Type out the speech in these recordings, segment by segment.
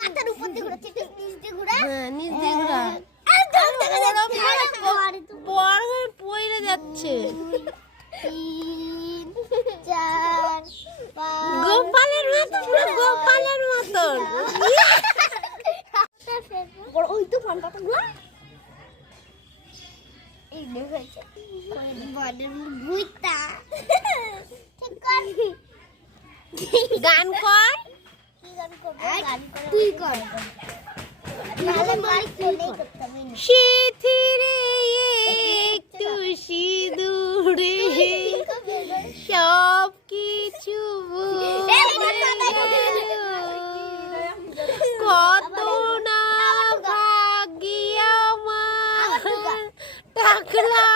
মাথার উপর দিয়ে ঘোরাচ্ছে একটু নিচ দিয়ে ঘোরা। হ্যাঁ নিচ দিয়ে ঘোরা। আর জল দেখা যাচ্ছে বড় হয়ে পড়ে যাচ্ছে। তিন চার পাঁচ। গোপালের মতো পুরো গোপালের বড় ওই তো ফান্টাটা গুলা। এই নে বড়ের ভুইতা ঠিক কর। গান কর কি গান করব গান করে তুই কর। সিথিরে একটু সিঁদুরে সব কিছু কত না ভাগ্যি আমার টাকলা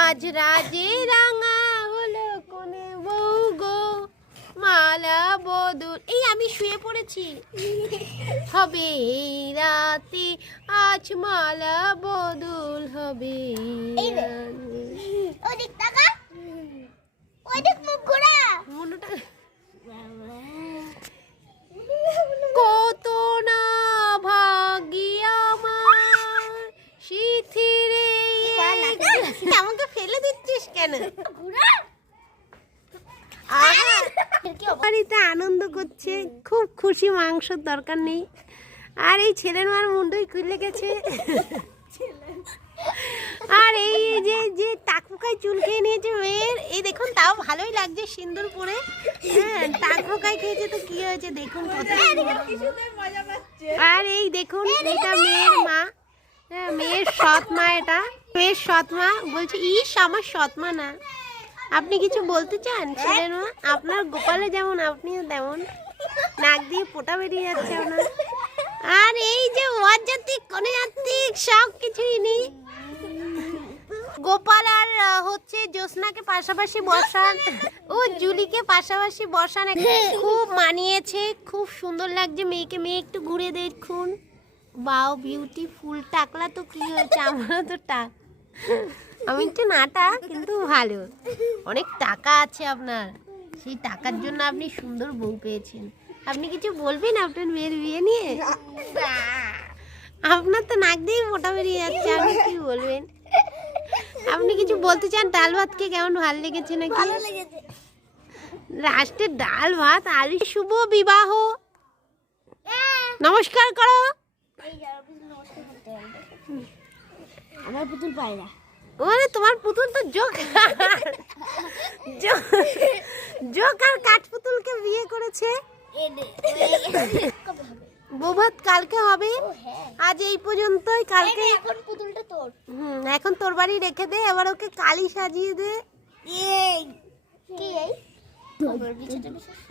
আজ রাজে রাঙা হলো কোনে বউ গো। মালা বদল এই আমি শুয়ে পড়েছি। হবে রাতে আজ মালা বদল হবে এই রে। রাতে। ওই দিক তাকা ওই দিক মুখ ঘোরা মনটা কত না ভাগ্যি আমার শিথিরে আমাকে ফেলে দিচ্ছিস কেন? বাড়িতে আনন্দ করছে খুব খুশি মাংসর দরকার নেই। আর এই ছেলের মার মুন্ডই খুলে গেছে। আর এই যে যে টাকুকায় চুল খেয়ে নিয়েছে মেয়ের এই দেখুন তাও ভালোই লাগছে সিন্দুর পরে। হ্যাঁ টাকুকায় খেয়েছে তো কি হয়েছে দেখুন কত আর এই দেখুন এটা মেয়ের মা। হ্যাঁ মেয়ের সৎ মা এটা। মেয়ের সৎ মা বলছে, ইস, আমার সৎ মা না। আপনি কিছু বলতে চান? ছেলের মা আপনার গোপালে যেমন, আপনিও তেমন। নাক দিয়ে পোটা বেরিয়ে যাচ্ছে আপনার আর এই যে কোনে আত্মিক সব কিছুই নেই। গোপাল আর হচ্ছে জ্যোৎস্নাকে পাশাপাশি বসান। ও জুলিকে পাশাপাশি বসান খুব মানিয়েছে। খুব সুন্দর লাগছে মেয়েকে। মেয়ে একটু ঘুরে দেখুন। বাও বিউটিফুল টাকলা তো কি হয়েছে? আমারও তো টাক আমি তো নাটা কিন্তু ভালো। অনেক টাকা আছে আপনার। সেই টাকার জন্য আপনি সুন্দর বউ পেয়েছেন। আপনি কিছু বলবেন আপনার মেয়ের বিয়ে নিয়ে? আপনার তো নাক দিয়ে মোটা বেরিয়ে যাচ্ছে আপনি কি বলবেন? আপনি কিছু বলতে চান? ডাল ভাতকে কেমন ভালো লেগেছে নাকি? লাস্টের ডাল ভাত আর শুভ বিবাহ। নমস্কার করো। আমার পুতুল পায় না। ওরে তোমার পুতুল তো জোকার জোকার কাঠ পুতুলকে বিয়ে করেছে। বৌভাত কালকে হবে। হ্যাঁ। আজ এই পর্যন্তই কালকে এখন পুতুলটা তোর। হুম এখন তোর বাড়ি রেখে দে এবার ওকে কালি সাজিয়ে দে। এই। কি এই?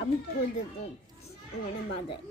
আমি মানে মাদার